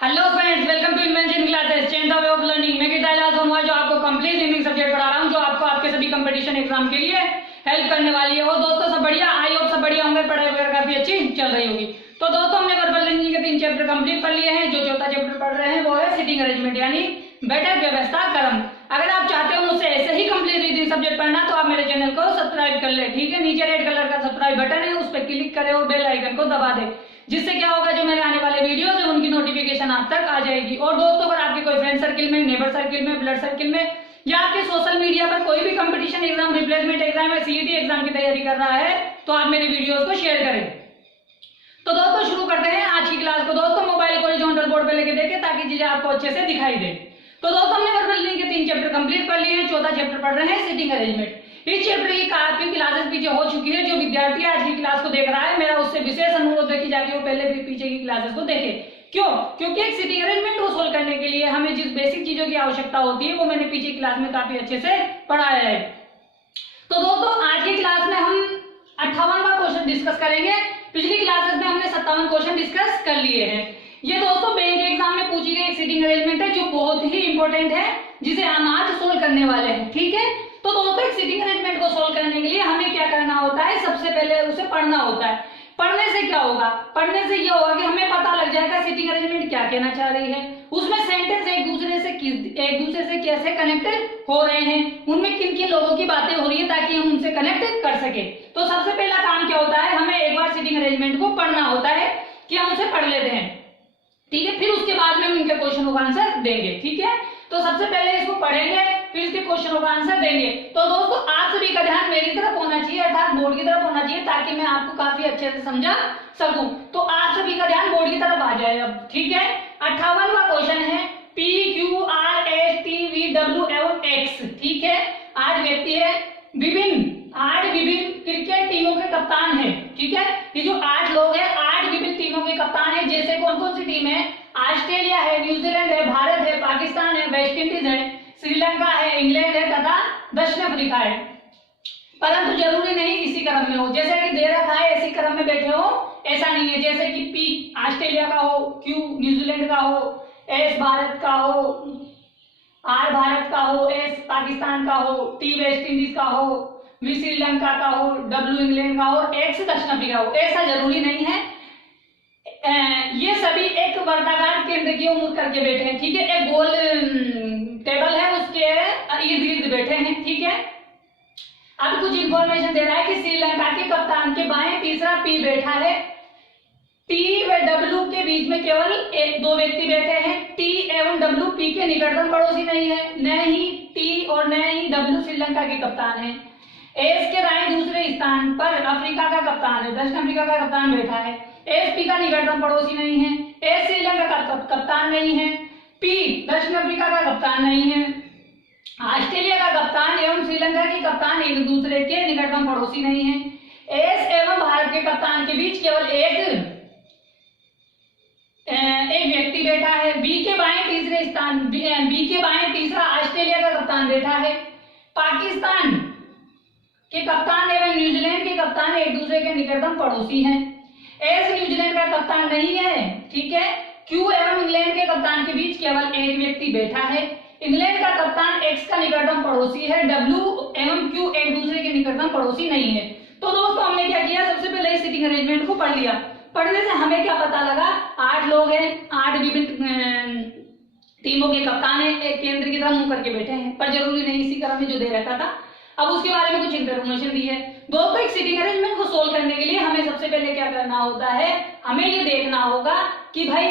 Hello friends, welcome to invention classes, change the way of learning. मैं गीता हूँ जो आपको कंप्लीट लिविंग सब्जेक्ट पढ़ा रहा हूँ, जो आपको आपके सभी कंपटीशन एग्जाम के लिए हेल्प करने वाली है। और दोस्तों सब बढ़िया, आई होप सब बढ़िया होंगे, पढ़ाई वगैरह काफी अच्छी चल रही होगी। तो दोस्तों हमने वर्बल लर्निंग के 3 चैप्टर कंप्लीट कर लिए हैं। जो चौथा चैप्टर पढ़ रहे हैं वो है सिटिंग अरेंजमेंट, यानी बैठक व्यवस्था क्रम। अगर आप चाहते हो मुझसे ऐसे ही कंप्लीट रीडिंग सब्जेक्ट पढ़ना तो आप मेरे चैनल को सब्सक्राइब कर ले, ठीक है। नीचे रेड कलर का सब्सक्राइब बटन है, उस पर क्लिक करें और बेल आइकन को दबा दे, जिससे क्या होगा, जो मेरे आने वाले वीडियोस है उनकी नोटिफिकेशन आप तक आ जाएगी। और दोस्तों अगर आपके कोई फ्रेंड सर्किल में, नेबर सर्किल में, ब्लड सर्किल में या आपके सोशल मीडिया पर कोई भी कंपटीशन एग्जाम, रिप्लेसमेंट एग्जाम या सीईटी एग्जाम की तैयारी कर रहा है तो आप मेरे वीडियोस को शेयर करें। तो दोस्तों शुरू करते हैं आज की क्लास को। दोस्तों मोबाइल को हॉरिजॉन्टल बोर्ड पे लेके देखें ताकि चीजें आपको अच्छे से दिखाई दे। तो दोस्तों हमने वर्बल लर्निंग के 3 चैप्टर कंप्लीट कर लिए हैं। चौथा चैप्टर पढ़ रहे हैं सिटिंग अरेंजमेंट। इस चैप्टर की काफी क्लासेस पीछे हो चुकी है। जो विद्यार्थी आज की क्लास को देख रहा है, मेरा उससे विशेष अनुरोध है कि जाके वो पहले भी पीछे की क्लासेस को देखे। क्यों? क्योंकि एक सिटिंग अरेंजमेंट को सोल्व करने के लिए हमें जिस बेसिक चीजों की आवश्यकता होती है वो मैंने पीछे क्लास में काफी अच्छे से पढ़ाया है। तो दोस्तों आज की क्लास में हम 58वां क्वेश्चन डिस्कस करेंगे। पिछली क्लासेस में हमने 57 क्वेश्चन डिस्कस कर लिए हैं। ये दोस्तों बैंक एग्जाम में पूछी गई एक सिटिंग अरेंजमेंट है जो बहुत ही इंपॉर्टेंट है, जिसे हम आज सोल्व करने वाले हैं, ठीक है। तो दोस्तों एक सिटिंग अरेंजमेंट को सोल्व करने के लिए हमें क्या करना होता है, सबसे पहले उसे पढ़ना होता है। पढ़ने से क्या होगा? पढ़ने से यह होगा कि हमें पता लग जाएगा सिटिंग अरेंजमेंट क्या कहना चाह रही है, उसमें सेंटेंस एक दूसरे से कैसे कनेक्टेड हो रहे हैं, उनमें किन किन लोगों की बातें हो रही है, ताकि हम उनसे कनेक्ट कर सके। तो सबसे पहला काम क्या होता है, हमें एक बार सिटिंग अरेंजमेंट को पढ़ना होता है कि हम उसे पढ़ लेते हैं, ठीक है। फिर उसके बाद में हम इनके क्वेश्चनों का आंसर देंगे, ठीक है। तो सबसे पहले इसको पढ़ेंगे, फिर इसके क्वेश्चनों का आंसर देंगे। तो दोस्तों आप सभी का ध्यान मेरी तरफ होना चाहिए, अर्थात बोर्ड की तरफ होना चाहिए, ताकि मैं आपको काफी अच्छे से समझा सकूं। तो आप सभी का ध्यान बोर्ड की तरफ आ जाए अब, ठीक है। 58वां क्वेश्चन है P Q R S T V W एवं X, ठीक है। 8 व्यक्ति है, आठ विभिन्न क्रिकेट टीमों के कप्तान है, ठीक है। ये जो 8 लोग हैं, 8 विभिन्न टीमों के कप्तान है। जैसे कौन कौन सी टीम है? ऑस्ट्रेलिया है, न्यूजीलैंड है, भारत है, पाकिस्तान है, वेस्ट इंडीज है, श्रीलंका है, इंग्लैंड है तथा दक्षिण अफ्रीका है। परंतु जरूरी नहीं इसी क्रम में हो, जैसे कि दे रखा है ऐसी क्रम में बैठे हो, ऐसा नहीं है। जैसे कि P ऑस्ट्रेलिया का हो, Q न्यूजीलैंड का हो, S भारत का हो, R भारत का हो, S पाकिस्तान का हो, T वेस्ट इंडीज का हो, V श्रीलंका का हो, W इंग्लैंड का हो और X दक्षिण अफ्रीका हो, ऐसा जरूरी नहीं है। ये सभी एक वर्गाकार केंद्र की ओर करके बैठे हैं, ठीक है। एक गोल टेबल है, उसके इर्द गिर्द बैठे हैं, ठीक है। अब कुछ इंफॉर्मेशन दे रहा है कि श्रीलंका के कप्तान के बाएं तीसरा P बैठा है। T व W के बीच में केवल 2 व्यक्ति बैठे हैं। T एवं W P के निकटतम पड़ोसी नहीं है, न ही T और न ही W श्रीलंका के कप्तान है। एस के दाएं दूसरे स्थान पर अफ्रीका का कप्तान है, दक्षिण अफ्रीका का कप्तान बैठा है। एस पी का निकटतम पड़ोसी नहीं है, एस श्रीलंका का कप्तान नहीं है, पी दक्षिण अफ्रीका का कप्तान नहीं है। ऑस्ट्रेलिया का कप्तान एवं श्रीलंका के कप्तान एक दूसरे के निकटतम पड़ोसी नहीं है। एस एवं भारत के कप्तान के बीच केवल एक व्यक्ति बैठा है। बी के बाएं तीसरा ऑस्ट्रेलिया का कप्तान बैठा है। पाकिस्तान के कप्तान एवं न्यूजीलैंड के कप्तान एक दूसरे के निकटतम पड़ोसी हैं। एस न्यूजीलैंड का कप्तान नहीं है, ठीक है। क्यू एवं इंग्लैंड के कप्तान के बीच केवल एक व्यक्ति बैठा है। इंग्लैंड का कप्तान एक्स का निकटतम पड़ोसी है। डब्ल्यू एवं क्यू एक दूसरे के निकटतम पड़ोसी नहीं है। तो दोस्तों हमने क्या किया, सबसे पहले इस सिटिंग अरेंजमेंट को पढ़ लिया। पढ़ने से हमें क्या पता लगा, 8 लोग हैं, 8 विभिन्न टीमों के कप्तान है, एक केंद्र की तरफ मुंह करके बैठे हैं, पर जरूरी नहीं इसी क्रम में जो दे रखा था। अब उसके बारे में कुछ इंफॉर्मेशन दी है। दोस्तों एक सिटिंग अरेंजमेंट को सोल्व करने के लिए हमें सबसे पहले क्या करना होता है, हमें ये देखना होगा कि भाई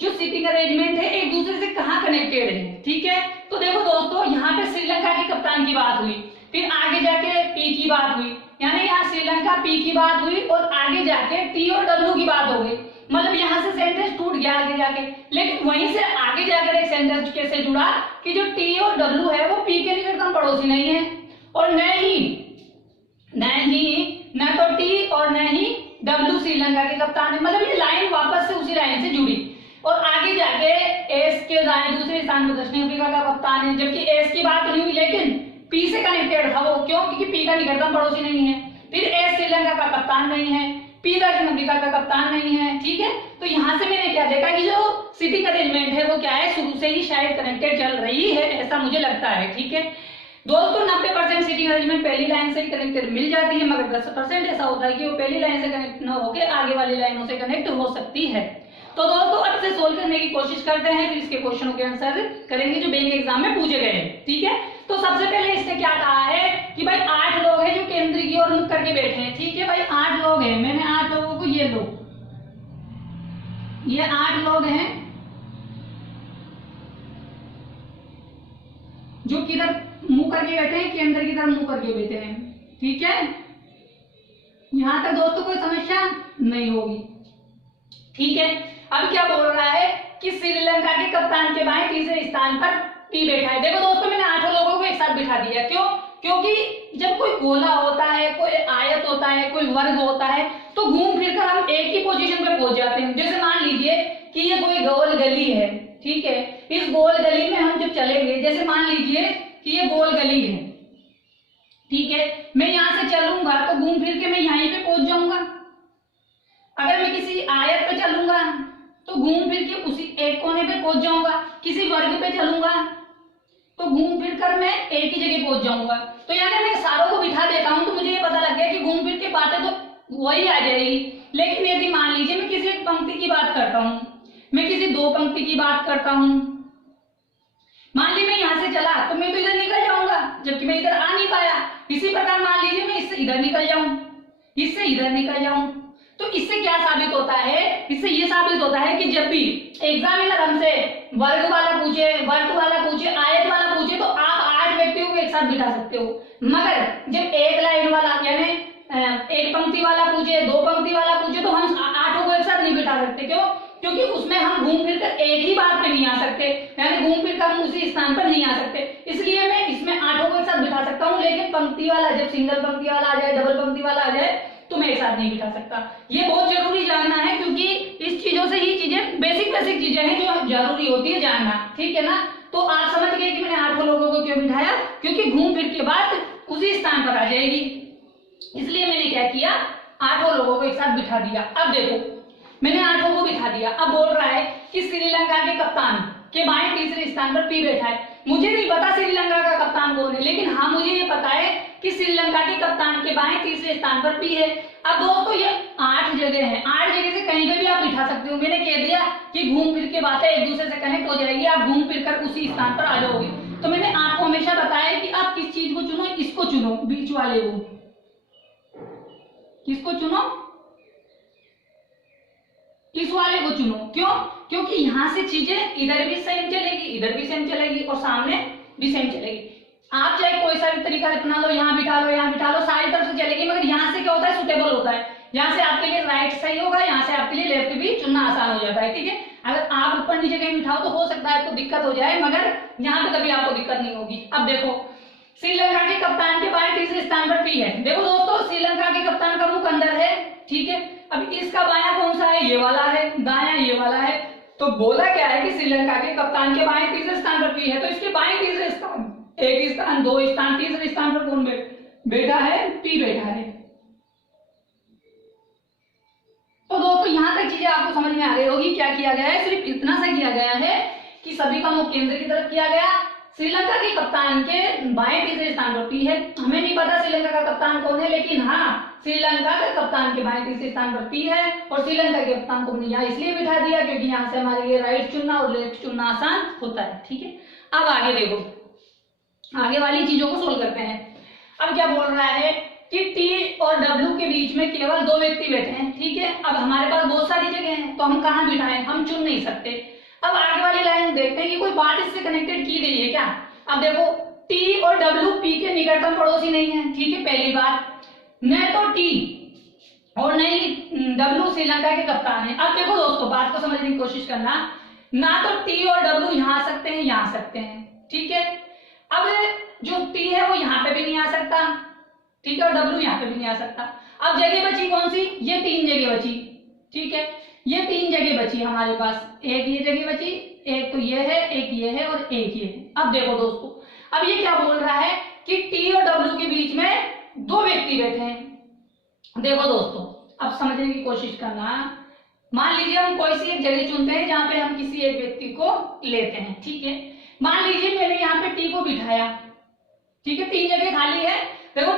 जो सिटिंग अरेंजमेंट है एक दूसरे से कहाँ कनेक्टेड है, ठीक है। तो देखो दोस्तों, यहाँ पे श्रीलंका के कप्तान की बात हुई, फिर आगे जाके P की बात हुई, यानी यहाँ श्रीलंका P की बात हुई और आगे जाके T और W की बात हो गई। मतलब यहाँ से सेंटेंस टूट गया आगे जाके, लेकिन वहीं से आगे जाकर एक सेंटेंस कैसे जुड़ा कि जो T और W है वो P के निकटतम पड़ोसी नहीं है, और न तो T और न ही W श्रीलंका के कप्तान है। मतलब ये लाइन वापस से उसी लाइन से जुड़ी, और आगे जाके एस के दाएं दूसरे स्थान पर दक्षिण अफ्रीका का कप्तान है, जबकि एस की बात नहीं हुई लेकिन पी से कनेक्टेड था वो, क्यों? क्योंकि पी का निकटतम पड़ोसी नहीं है। फिर एस श्रीलंका का कप्तान नहीं है, पी दक्षिण अफ्रीका का कप्तान नहीं है, ठीक है। तो यहाँ से मैंने क्या देखा कि जो सीटिंग अरेंजमेंट है वो क्या है, शुरू से ही शायद कनेक्टेड चल रही है, ऐसा मुझे लगता है, ठीक है दोस्तों। 90% सीटिंग अरेंजमेंट पहली लाइन से ही कनेक्टेड मिल जाती है, मगर 10% ऐसा होता है कि वो पहली लाइन से कनेक्ट न होकर आगे वाली लाइनों से कनेक्ट हो सकती है। तो दोस्तों अब इसे सोल्व करने की कोशिश करते हैं, फिर इसके क्वेश्चनों के आंसर करेंगे जो बैंक एग्जाम में पूछे गए हैं, ठीक है। तो सबसे पहले इसने क्या कहा है कि भाई 8 लोग हैं जो केंद्र की ओर मुख करके बैठे हैं, ठीक है भाई 8 लोग हैं, मैंने 8 लोगों को ये लो, ये 8 लोग हैं जो किधर मुंह करके बैठे हैं, केंद्र की तरफ मुंह करके बैठे हैं, ठीक है। यहां तक दोस्तों कोई समस्या नहीं होगी, ठीक है। अब क्या बोल रहा है कि श्रीलंका के कप्तान के बाएं तीसरे स्थान पर पी बैठा है। देखो दोस्तों मैंने 8 लोगों को एक साथ बिठा दिया, क्यों? क्योंकि जब कोई गोला होता है, कोई आयत होता है, कोई वर्ग होता है, तो घूम फिर कर हम एक ही पोजीशन पर पहुंच जाते हैं। जैसे मान लीजिए कि ये कोई गोल गली है, ठीक है, इस गोल गली में हम जब चलेंगे, जैसे मान लीजिए कि ये गोल गली है, ठीक है, मैं यहां से चलूंगा तो घूम फिर के मैं यहीं पे पहुंच जाऊंगा। अगर मैं किसी आयत पे चलूंगा तो घूम फिर के उसी एक कोने पे पहुंच जाऊंगा, किसी वर्ग पे चलूंगा तो घूम फिर कर मैं एक ही जगह पहुंच जाऊंगा। तो यानी मैं सारों को बिठा देता हूं तो मुझे ये पता लग गया कि घूम फिर के बातें तो वही आ जाएगी। लेकिन यदि मान लीजिए मैं किसी एक पंक्ति की बात करता हूं, मैं किसी 2 पंक्ति की बात करता हूं, मान लीजिए मैं यहां से चला तो मैं तो इधर निकल जाऊंगा, जबकि मैं इधर आ नहीं पाया। इसी प्रकार मान लीजिए मैं इससे इधर निकल जाऊं, इससे इधर निकल जाऊं, तो इससे क्या साबित होता है, इससे ये साबित होता है कि जब भी एग्जामिनर हमसे वर्ग वाला पूछे, वर्ग वाला पूछे, आयत वाला पूछे, तो आप 8 व्यक्तियों को एक साथ बिठा सकते हो। मगर जब एक लाइन वाला यानी एक पंक्ति वाला पूछे, 2 पंक्ति वाला पूछे, तो हम 8 को एक साथ नहीं बिठा सकते। क्यों? क्योंकि उसमें हम घूम फिर कर एक ही बात पे नहीं आ सकते, यानी घूम फिर कर हम उसी स्थान पर नहीं आ सकते। इसलिए मैं इसमें 8 को एक साथ बिठा सकता हूँ, लेकिन पंक्ति वाला जब सिंगल पंक्ति वाला आ जाए, डबल पंक्ति वाला आ जाए, तो मैं एक साथ नहीं बिठा सकता। ये बहुत जरूरी जानना है, क्योंकि इस चीजों से ही चीजें बेसिक चीजें हैं जो जरूरी होती है जानना, ठीक है ना। तो आप समझ गए कि मैंने 8 लोगों को क्यों बिठाया, क्योंकि घूम फिर के बाद उसी स्थान पर आ जाएगी, इसलिए मैंने क्या किया, 8 लोगों को एक साथ बिठा दिया। अब देखो मैंने 8 को बिठा दिया, अब बोल रहा है कि श्रीलंका के कप्तान के बाएं तीसरे स्थान पर पी बैठा है। मुझे नहीं पता श्रीलंका का कप्तान कौन है, लेकिन हाँ मुझे ये पता है कि श्रीलंका के कप्तान के बाएं तीसरे स्थान पर पी है। अब दोस्तों ये 8 जगह है, 8 जगह से कहीं पे भी आप बिठा सकते हो। मैंने कह दिया कि घूम फिर के बातें एक दूसरे से कनेक्ट हो जाएगी, आप घूम फिर कर उसी स्थान पर आ जाओगे। तो मैंने आपको हमेशा बताया कि आप किस चीज को चुनो, इसको चुनो, बीच वाले को, किसको चुनो, इस वाले को चुनो। क्यों? क्योंकि यहां से चीजें इधर भी सेम चलेगी, इधर भी सेम चलेगी और सामने भी सेम चलेगी। आप चाहे कोई सा भी तरीका अपना लो, यहाँ बिठा लो, यहाँ बिठा लो, सारी तरफ से चलेगी, मगर यहाँ से क्या होता है, सुटेबल होता है। यहाँ से आपके लिए राइट सही होगा, यहाँ से आपके लिए लेफ्ट भी चुनना आसान हो जाता है, ठीक है। अगर आप ऊपर नीचे कहीं बिठाओ तो हो सकता है आपको दिक्कत हो जाए, मगर यहाँ पे कभी आपको दिक्कत नहीं होगी। अब देखो श्रीलंका के कप्तान के बाएं तीसरे स्थान पर पी है। देखो दोस्तों श्रीलंका के कप्तान का मुख अंदर है, ठीक है। अब इसका बायां कौन सा है, ये वाला है, दायां ये वाला है। तो बोला क्या है कि श्रीलंका के कप्तान के बाएं तीसरे स्थान पर पी है, तो इसके बाएं तीसरे स्थान, एक स्थान, 2 स्थान, तीसरे स्थान पर कौन बैठा है, पी बैठा है। तो दोस्तों यहां तक चीजें आपको समझ में आ गई होगी क्या किया गया है। सिर्फ इतना सा किया गया है कि सभी का मुख केंद्र की तरफ किया गया। श्रीलंका के कप्तान के बाएं तीसरे स्थान पर पी है। हमें नहीं पता श्रीलंका का कप्तान कौन है, लेकिन हाँ श्रीलंका के कप्तान के बाएं तीसरे स्थान पर पी है, और श्रीलंका के कप्तान को हमने यहाँ इसलिए बिठा दिया क्योंकि यहाँ से हमारे लिए राइट चुनना और लेफ्ट चुनना आसान होता है, ठीक है। अब आगे देखो, आगे वाली चीजों को सोल्व करते हैं। अब क्या बोल रहा है कि टी और डब्ल्यू के बीच में केवल 2 व्यक्ति बैठे हैं, ठीक है। अब हमारे पास बहुत सारी जगह है, तो हम कहाँ बिठाएं, हम चुन नहीं सकते। अब आगे वाली लाइन देखते हैं कि कोई बात इससे कनेक्टेड की गई है क्या। अब देखो टी और डब्ल्यू पी के निकटतम पड़ोसी नहीं है, ठीक है, पहली बात। न तो टी और न ही डब्ल्यू श्रीलंका के कप्तान है। अब देखो दोस्तों बात को समझने की कोशिश करना, ना तो टी और डब्ल्यू यहाँ आ सकते हैं, यहाँ आ सकते हैं, ठीक है। अब जो टी है वो यहाँ पे भी नहीं आ सकता, ठीक है, और डब्ल्यू यहाँ पे भी नहीं आ सकता। अब जगह बची कौन सी, ये 3 जगह बची, ठीक है, ये 3 जगह बची हमारे पास। एक ये जगह बची, एक तो ये है, एक ये है और एक ये है। अब देखो दोस्तों, अब ये क्या बोल रहा है कि टी और डब्ल्यू के बीच में 2 व्यक्ति बैठे हैं। देखो दोस्तों अब समझने की कोशिश करना। मान लीजिए हम कोई सी एक जगह चुनते हैं जहां पे हम किसी एक व्यक्ति को लेते हैं, ठीक है। मान लीजिए मैंने यहाँ पे टी को बिठाया, ठीक है, 3 जगह खाली है। देखो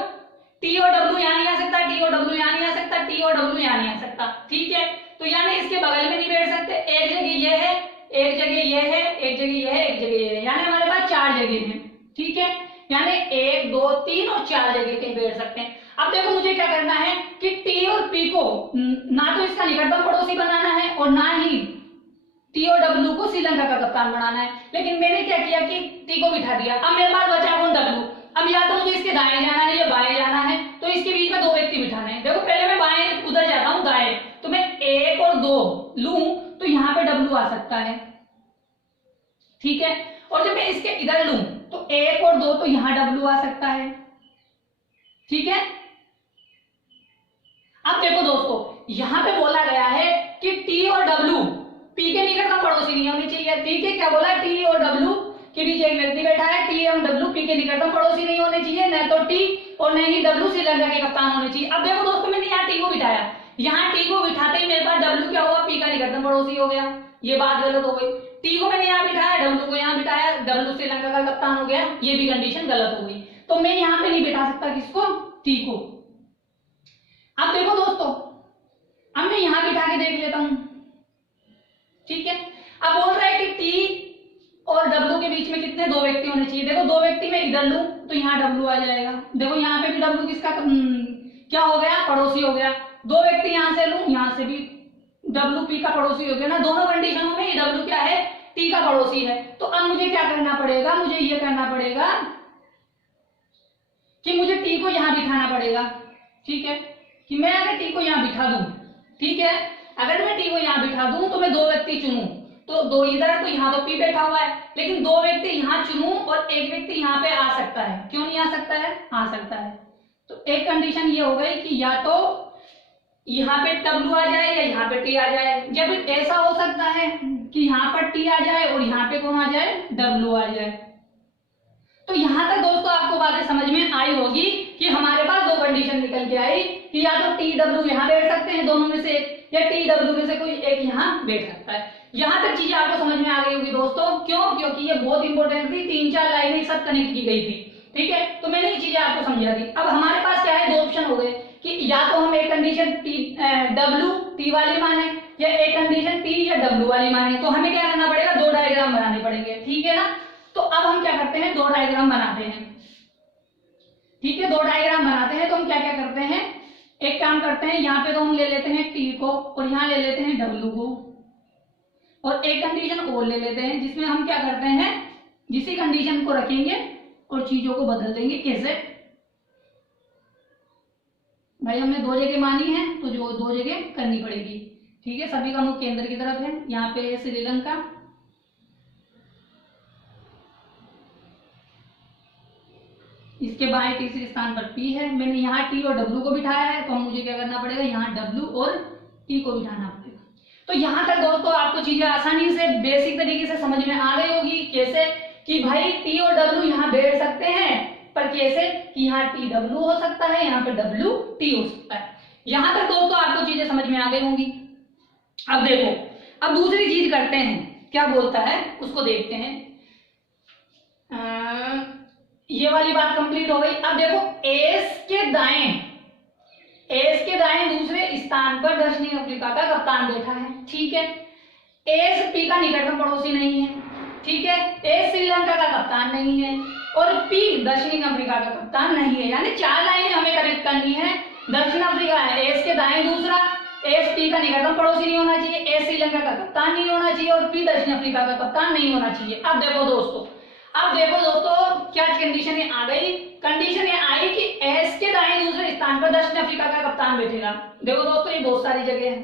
टी और डब्ल्यू यहाँ नहीं आ सकता, टी और डब्ल्यू यहाँ नहीं आ सकता, टी और डब्ल्यू यहाँ नहीं आ सकता, ठीक है। तो यानी इसके बगल में नहीं बैठ सकते। एक जगह ये है, एक जगह ये है, एक जगह ये है, एक जगह ये है, यानी हमारे पास 4 जगह हैं, ठीक है। यानी 1 2 3 और 4 जगह कहीं बैठ सकते हैं। अब देखो मुझे क्या करना है कि टी और पी को ना तो इसका निकटतम पड़ोसी बनाना है और ना ही टी और डब्ल्यू को श्रीलंका का कप्तान बनाना है। लेकिन मैंने क्या किया कि टी को बिठा दिया। अब मेरे पास बचा कौन? डब्ल्यू। अब या तो मुझे इसके दाएं जाना है या बाएं जाना है, तो इसके बीच में 2 व्यक्ति बिठाने हैं। देखो पहले मैं बाएं उधर जाता हूं दाएं, तो मैं 1 और 2 लूं तो यहाँ पे डब्ल्यू आ सकता है, ठीक है। और जब मैं इसके इधर लूं तो 1 और 2 तो यहाँ डब्ल्यू आ सकता है, ठीक है। अब देखो दोस्तों यहाँ पे बोला गया है कि टी और डब्ल्यू पी के निकटतम पड़ोसी नहीं होनी चाहिए, ठीक है। क्या बोला? टी और डब्ल्यू के बीच एक व्यक्ति बैठा है, टी एवं डब्ल्यू पी के निकटतम पड़ोसी नहीं होने चाहिए, न तो टी और न ही डब्ल्यू श्रीलंका के कप्तान होने चाहिए। अब देखो दोस्तों मैंने यहाँ टी को बिठाया, यहाँ टी को बिठाते ही मेरे पास डब्ल्यू क्या हुआ? पी का निकटतम पड़ोसी हो गया। ये बात गलत हो गई। टी को मैंने यहाँ बिठाया, डब्ल्यू को यहाँ बिठाया, डब्ल्यू श्रीलंका का कप्तान हो गया, ये भी कंडीशन गलत हो गई। तो मैं यहाँ पे नहीं बिठा सकता किसको? टी को। अब देखो दोस्तों अब मैं यहाँ बिठा के देख लेता हूं, ठीक है। अब बोल रहा है कि टी और डब्ल्यू के बीच में कितने? 2 व्यक्ति होने चाहिए। देखो 2 व्यक्ति में इधर लूं तो यहाँ डब्ल्यू आ जाएगा। देखो यहाँ पे भी डब्ल्यू किसका क्या हो गया? पड़ोसी हो गया। 2 व्यक्ति यहाँ से लूं, यहाँ से भी डब्ल्यू पी का पड़ोसी हो गया ना। दोनों कंडीशनों में डब्ल्यू क्या है? टी का पड़ोसी है। तो अब मुझे क्या करना पड़ेगा? मुझे ये करना पड़ेगा कि मुझे टी को यहाँ बिठाना पड़ेगा, ठीक है। कि मैं अगर टी को यहाँ बिठा दूं, ठीक है, अगर मैं टी को यहाँ बिठा दूं तो मैं 2 व्यक्ति चुनूं, तो 2 इधर, तो यहाँ तो पी बैठा हुआ है, लेकिन 2 व्यक्ति यहाँ चुनूं और 1 व्यक्ति यहाँ पे आ सकता है। क्यों नहीं आ सकता है? आ सकता है। तो एक कंडीशन ये हो गई कि या तो यहाँ पे डब्ल्यू आ जाए या यहाँ पे टी आ जाए। जब ऐसा हो सकता है कि यहाँ पर टी आ जाए और यहाँ पे कौन आ जाए? डब्ल्यू आ जाए। तो यहाँ तक दोस्तों आपको बातें समझ में आई होगी कि हमारे पास 2 कंडीशन निकल के आई कि या तो टी डब्ल्यू यहाँ बैठ सकते हैं दोनों में से एक, या टी डब्ल्यू में से कोई एक यहाँ बैठ सकता है। यहाँ तक चीजें आपको समझ में आ गई होगी दोस्तों। क्यों? क्योंकि ये बहुत इंपॉर्टेंट थी, 3-4 लाइनें सब कनेक्ट की गई थी, ठीक है। तो मैंने ये चीजें आपको समझा दी। अब हमारे पास क्या है? 2 ऑप्शन हो गए कि या तो हम एक कंडीशन डब्ल्यू टी वाली माने या एक कंडीशन टी या डब्ल्यू वाली माने। तो हमें क्या करना पड़ेगा? 2 डायग्राम बनाने पड़ेंगे, ठीक है ना। तो अब हम क्या करते हैं? 2 डायग्राम बनाते हैं, ठीक है। 2 डायग्राम बनाते हैं तो हम क्या क्या करते हैं? एक काम करते हैं, यहाँ पे तो हम ले लेते हैं टी को और यहाँ ले लेते हैं डब्ल्यू को, और एक कंडीशन और ले लेते हैं जिसमें हम क्या करते हैं? जिसी कंडीशन को रखेंगे और चीजों को बदल देंगे। कैसे भाई? हमने 2 जगह मानी है तो जो 2 जगह करनी पड़ेगी, ठीक है। सभी का मुख केंद्र की तरफ है। यहाँ पे है श्रीलंका, इसके बाएं तीसरे स्थान पर पी है। मैंने यहाँ टी और डब्ल्यू को बिठाया है, तो मुझे क्या करना पड़ेगा? यहाँ डब्ल्यू और टी को बिठाना पड़ेगा। तो यहाँ तक दोस्तों आपको चीजें आसानी से बेसिक तरीके से समझ में आ गई होगी। कैसे कि भाई टी और डब्ल्यू यहाँ बैठ सकते हैं, पर कैसे कि यहाँ टी डब्ल्यू हो सकता है, यहाँ पे डब्ल्यू टी हो सकता है। यहाँ तक दोस्तों आपको चीजें समझ में आ गई होंगी। अब देखो अब दूसरी चीज करते हैं, क्या बोलता है उसको देखते हैं। ये वाली बात कंप्लीट हो गई। अब देखो एस के दाएं दूसरे स्थान पर दक्षिणी अफ्रीका का कप्तान बैठा है, ठीक है। एस पी का निकटतम पड़ोसी नहीं है, ठीक है। एस श्रीलंका का कप्तान नहीं है और पी दक्षिणी अफ्रीका का कप्तान नहीं है। यानी 4 लाइनें हमें कनेक्ट करनी है। दक्षिण अफ्रीका है एस के दाएं दूसरा, एस पी का निकटतम पड़ोसी नहीं होना चाहिए, एस श्रीलंका का कप्तान नहीं होना चाहिए और पी दक्षिण अफ्रीका का कप्तान नहीं होना चाहिए। अब देखो दोस्तों क्या कंडीशन आ गई? कंडीशन ये आई कि एस के दाएं दूसरे स्थान पर दक्षिण अफ्रीका का कप्तान बैठेगा। देखो दोस्तों ये बहुत सारी जगह है,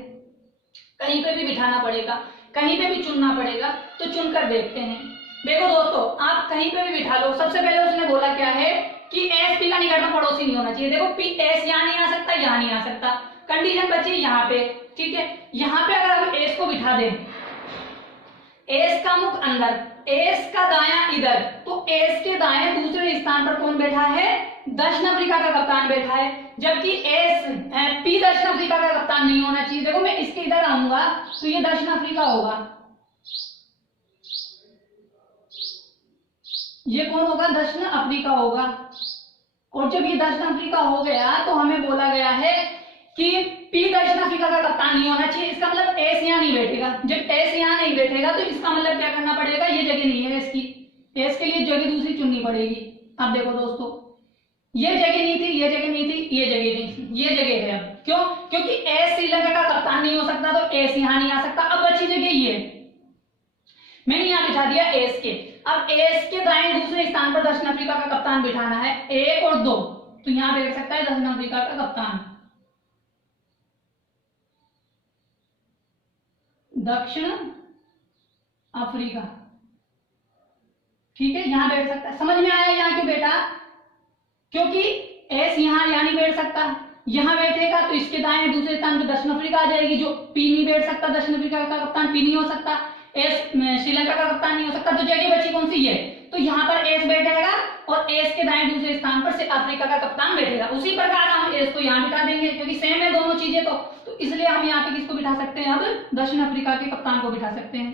कहीं पे भी बिठाना पड़ेगा, कहीं पे भी चुनना पड़ेगा, तो चुनकर देखते हैं। देखो दोस्तों आप कहीं पे भी बिठा लो। सबसे पहले उसने बोला क्या है कि एस पी का निकटतम पड़ोसी नहीं होना चाहिए। देखो पी एस यहाँ नहीं आ सकता, यहाँ नहीं आ सकता। कंडीशन बची यहाँ पे, ठीक है। यहाँ पे अगर हम एस को बिठा दें, एस का मुख अंदर, एस का दायां इधर, तो एस के दाएं दूसरे स्थान पर कौन बैठा है? दक्षिण अफ्रीका का कप्तान बैठा है। जबकि एस पी दक्षिण अफ्रीका का कप्तान कप्तान नहीं होना चाहिए। देखो मैं इसके इधर आऊंगा तो ये दक्षिण अफ्रीका होगा, ये कौन होगा, दक्षिण अफ्रीका होगा। और जब ये दक्षिण अफ्रीका हो गया तो हमें बोला गया है कि पी दक्षिण अफ्रीका का कप्तान नहीं होना चाहिए। इसका मतलब एस यहाँ नहीं बैठेगा। जब एस यहाँ नहीं बैठेगा तो इसका मतलब क्या करना पड़ेगा, ये जगह नहीं है इसकी, एस के लिए जगह दूसरी चुननी पड़ेगी। अब देखो दोस्तों, ये जगह नहीं थी, ये जगह नहीं थी, ये जगह नहीं थी, ये जगह है। अब क्यों, क्योंकि एस श्रीलंका का कप्तान नहीं हो सकता तो एस यहाँ नहीं आ सकता। अब बची जगह ये, मैंने यहाँ बिठा दिया एस के। अब एस के दाएं दूसरे स्थान पर दक्षिण अफ्रीका का कप्तान बिठाना है, 1 और 2, तो यहाँ बैठ सकता है दक्षिण अफ्रीका का कप्तान, दक्षिण अफ्रीका। ठीक है, यहां बैठ सकता है। समझ में आया यहाँ क्यों बेटा, क्योंकि एस यहाँ नहीं बैठ सकता, यहां बैठेगा तो इसके दाएं दूसरे स्थान पर दक्षिण अफ्रीका आ जाएगी, जो पी नहीं बैठ सकता, दक्षिण अफ्रीका का कप्तान पी नहीं हो सकता, एस श्रीलंका का कप्तान नहीं हो सकता, तो जगह बची कौन सी है, तो यहाँ पर एस बैठेगा और एस के दाएं दूसरे स्थान पर से अफ्रीका का कप्तान बैठेगा। उसी प्रकार हम एस को यहाँ बिठा देंगे क्योंकि सेम है दोनों चीजें, तो इसलिए हम यहाँ पे किसको बिठा सकते हैं, अब दक्षिण अफ्रीका के कप्तान को बिठा सकते हैं,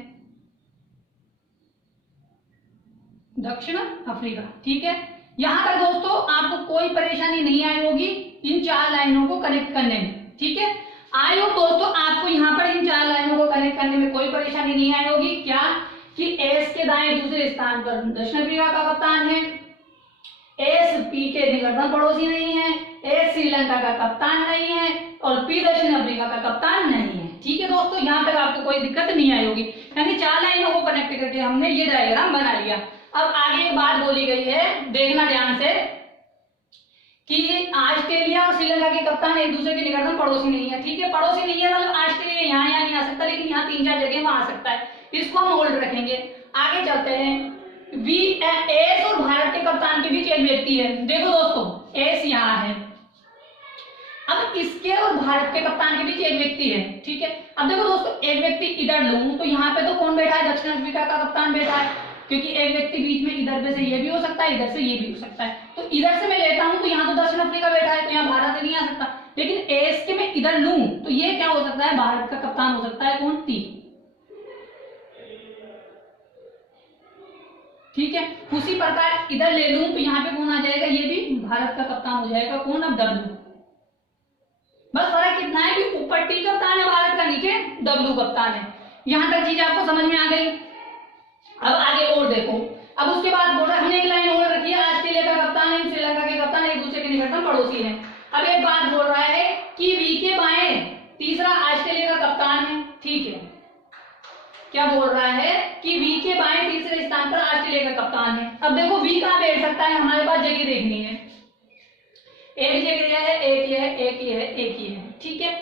दक्षिण अफ्रीका। ठीक है, यहां तक दोस्तों आपको कोई परेशानी नहीं आई होगी इन 4 लाइनों को कनेक्ट करने में। ठीक है, आई होप दोस्तों आपको यहाँ पर इन 4 लाइनों को कनेक्ट करने में कोई परेशानी नहीं आई होगी। क्या कि एस के दाएं दूसरे स्थान पर दक्षिण अफ्रीका का कप्तान है, एस पी के निकटतम पड़ोसी नहीं है, एस श्रीलंका का कप्तान नहीं है और पी दक्षिण अफ्रीका का कप्तान नहीं है। ठीक है दोस्तों, यहाँ तक आपको कोई दिक्कत नहीं आई होगी, यानी 4 लाइनों को कनेक्ट करके हमने ये डायग्राम बना लिया। अब आगे एक बात बोली गई है, देखना ध्यान से, कि ऑस्ट्रेलिया और श्रीलंका के कप्तान एक दूसरे के निकटतम पड़ोसी नहीं है। ठीक है, पड़ोसी नहीं है मतलब ऑस्ट्रेलिया यहाँ नहीं आ सकता, लेकिन यहाँ 3-4 जगह में आ सकता है, इसको हम होल्ड रखेंगे। आगे चलते हैं, एस और भारत के कप्तान के बीच एक व्यक्ति है। देखो दोस्तों, एस यहाँ है, अब इसके और भारत के कप्तान के बीच एक व्यक्ति है। ठीक है, अब देखो दोस्तों, एक व्यक्ति इधर लूं तो यहाँ पे तो कौन बैठा है, दक्षिण अफ्रीका का कप्तान बैठा है, क्योंकि एक व्यक्ति बीच में इधर से ये भी हो सकता है, इधर से ये भी हो सकता है, तो इधर से मैं लेता हूं तो यहाँ तो दक्षिण अफ्रीका बैठा है, तो यहाँ भारत नहीं आ सकता। लेकिन एस के मैं इधर लूं तो ये क्या हो सकता है, भारत का कप्तान हो सकता है, कौन, टी। ठीक है, उसी प्रकार इधर ले लूं तो यहाँ पे कौन आ जाएगा, ये भी भारत का कप्तान हो जाएगा, कौन, अब डब्ल्यू। बस फर्क कितना है कि ऊपर टी कप्तान है भारत का, नीचे डब्ल्यू कप्तान है। यहां तक चीज आपको समझ में आ गई। अब आगे और देखो, अब उसके बाद बोल रहा है, हमने एक लाइन और रखी है, ऑस्ट्रेलिया का कप्तान है, श्रीलंका के कप्तान एक दूसरे के निकटतम पड़ोसी हैं। अब एक बात बोल रहा है कि वी के बाएं तीसरा ऑस्ट्रेलिया का कप्तान है। ठीक है, क्या बोल रहा है कि वी के बाएं तीसरे स्थान पर ऑस्ट्रेलिया का कप्तान है। अब देखो वी कहां बैठ सकता है, हमारे पास जगह देखनी है, एक जगह है, एक ये है, एक ये है, एक ये है। ठीक है,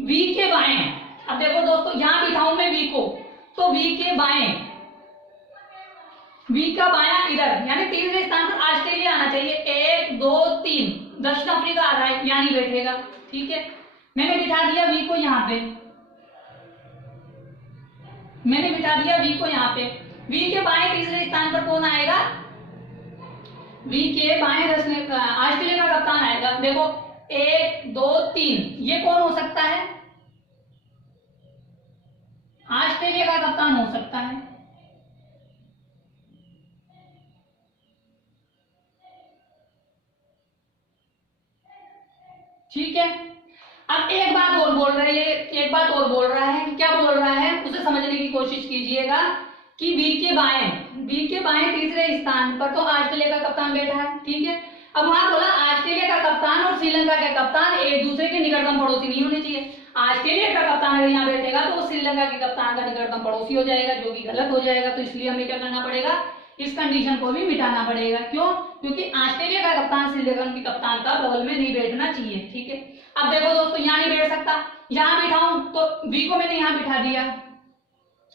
वी के बाएं, अब देखो दोस्तों, यहां बिठाऊं मैं वी को, तो वी के बाएं, वी का बायां इधर, यानी तीसरे स्थान पर ऑस्ट्रेलिया आना चाहिए, 1 2 3, दक्षिण अफ्रीका आ रहा है, यानी बैठेगा। ठीक है, मैंने बिठा दिया वी को यहाँ पे, मैंने बिठा दिया वी को यहाँ पे। वी के बाएं तीसरे स्थान पर कौन आएगा, वी के बाएं ऑस्ट्रेलिया का कप्तान आएगा। देखो 1 2 3, ये कौन हो सकता है, ऑस्ट्रेलिया का कप्तान हो सकता है। ठीक है, अब एक बात और बोल रहे हैं, एक बात और बोल रहा है, क्या बोल रहा है उसे समझने की कोशिश कीजिएगा कि वी के बाएं तीसरे स्थान पर तो ऑस्ट्रेलिया का कप्तान बैठा है। ठीक है, अब वहां बोला ऑस्ट्रेलिया का कप्तान और श्रीलंका के कप्तान एक दूसरे के निकटतम पड़ोसी नहीं होने चाहिए। ऑस्ट्रेलिया का कप्तान अगर यहाँ बैठेगा तो श्रीलंका के कप्तान का निकटतम पड़ोसी हो जाएगा, जो कि गलत हो जाएगा। तो इसलिए हमें क्या करना पड़ेगा, इस कंडीशन को भी मिटाना पड़ेगा। क्यों, क्योंकि ऑस्ट्रेलिया का कप्तान श्रीलंका के कप्तान का बगल में नहीं बैठना चाहिए। ठीक है, अब देखो दोस्तों, यहाँ नहीं बैठ सकता, यहाँ बिठाऊं तो वी को मैंने यहाँ बिठा दिया,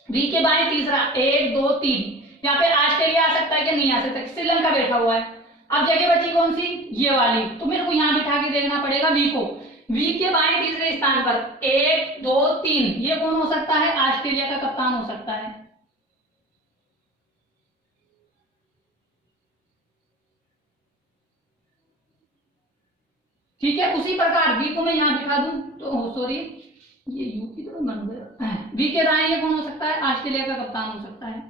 वी के बाएं तीसरा 1 2 3, यहाँ पे ऑस्ट्रेलिया आ सकता है कि नहीं आ सकता, श्रीलंका बैठा हुआ है। अब जगह बची कौन सी, ये वाली, तो मेरे को यहाँ बिठा के देखना पड़ेगा वी को। वी के बाएं तीसरे स्थान पर 1 2 3, ये कौन हो सकता है, ऑस्ट्रेलिया का कप्तान हो सकता है। ठीक है, उसी प्रकार वी को मैं यहाँ बिठा दूं तो सॉरी ये यू की तरह बन गया। वी के दाएं ये कौन हो सकता है? ऑस्ट्रेलिया का कप्तान हो सकता है।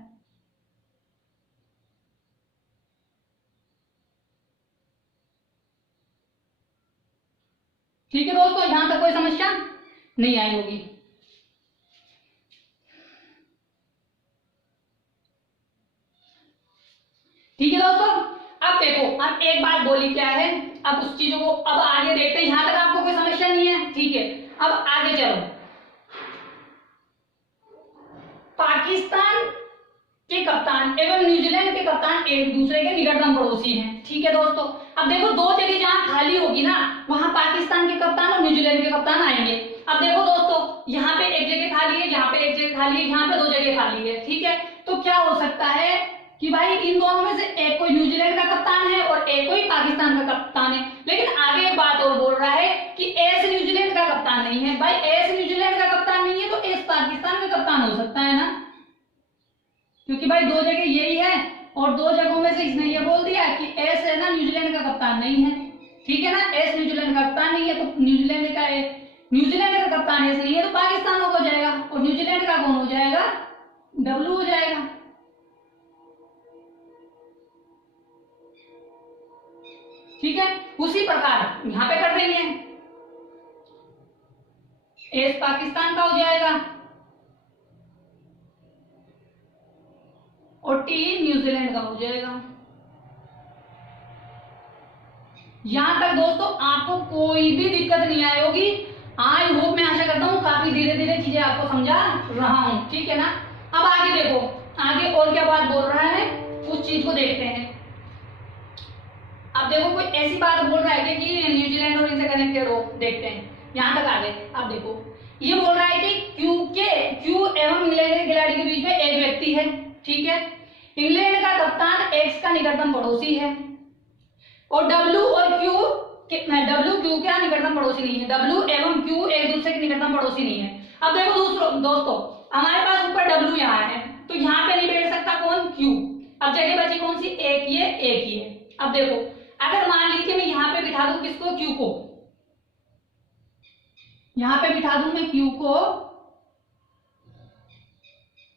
ठीक है दोस्तों, यहां तक कोई समस्या नहीं आई होगी। ठीक है दोस्तों, अब देखो, अब एक बात बोली क्या है, अब उस चीजों को अब आगे देखते हैं। यहां तक आपको कोई समस्या नहीं है? ठीक है, अब आगे चलो। पाकिस्तान के कप्तान एवं न्यूजीलैंड के कप्तान एक दूसरे के निकटतम पड़ोसी हैं। ठीक है दोस्तों, अब देखो दो जगह जहां खाली होगी ना, वहां पाकिस्तान के कप्तान और न्यूजीलैंड के कप्तान आएंगे। अब देखो दोस्तों, यहाँ पे एक जगह खाली है, यहाँ पे एक जगह खाली है, यहाँ पे दो जगह खाली है। ठीक है, तो क्या हो सकता है कि भाई इन दोनों में से एक कोई न्यूजीलैंड का कप्तान है और एक कोई पाकिस्तान का कप्तान है। लेकिन आगे एक बात और बोल रहा है कि एस न्यूजीलैंड का कप्तान नहीं है। भाई एस न्यूजीलैंड का कप्तान नहीं है तो एस पाकिस्तान का कप्तान हो सकता है ना, क्योंकि भाई दो जगह यही है और दो जगहों में से इसने ये बोल दिया कि एस है ना न्यूजीलैंड का कप्तान नहीं है। ठीक है ना, एस न्यूजीलैंड का कप्तान नहीं है तो न्यूजीलैंड का कप्तान एस नहीं है तो पाकिस्तान हो जाएगा, और न्यूजीलैंड का कौन हो जाएगा? डब्ल्यू हो जाएगा। ठीक है, उसी प्रकार यहां पे कर देंगे, एस पाकिस्तान का हो जाएगा और टी न्यूजीलैंड का हो जाएगा। यहां तक दोस्तों आपको कोई भी दिक्कत नहीं आई होगी। आई होप, मैं आशा करता हूं काफी धीरे धीरे चीजें आपको समझा रहा हूं। ठीक है ना, अब आगे देखो, आगे और क्या बात बोल रहा है उस चीज को देखते हैं। अब देखो कोई ऐसी बात बोल रहा है कि न्यूजीलैंड और इनसे कनेक्टेड हो, देखते हैं यहां तक आगे। अब देखो ये बोल रहा है कि क्यू एवं इंग्लैंड के खिलाड़ी के बीच में एक व्यक्ति है। ठीक है, इंग्लैंड का कप्तान एक्स का निकटतम पड़ोसी है और डब्ल्यू क्यू क्या निकटतम पड़ोसी नहीं है। डब्ल्यू एवं क्यू एक दूसरे के निकटतम पड़ोसी नहीं है। अब देखो दोस्तों हमारे पास ऊपर डब्ल्यू यहाँ है तो यहाँ पे नहीं बैठ सकता कौन? क्यू। अब जगह बची कौन सी? एक ये। अब देखो अगर मान लीजिए मैं यहाँ पे बिठा दूं किसको? क्यू को। यहां पे बिठा दूं मैं क्यू को।